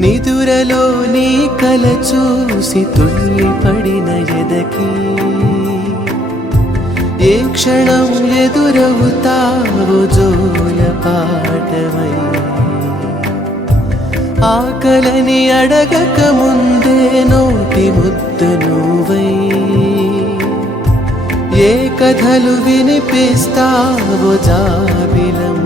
నిదురలో నీ కల చూసి తుల్లి పడిన ఎదకి ఏ క్షణం ఎదురవుతావో జోల పాటవై ఆకలని అడగక ముందే నోటి ముద్దు నువ్వై ఏ కథలు వినిపిస్తావో జాబిలం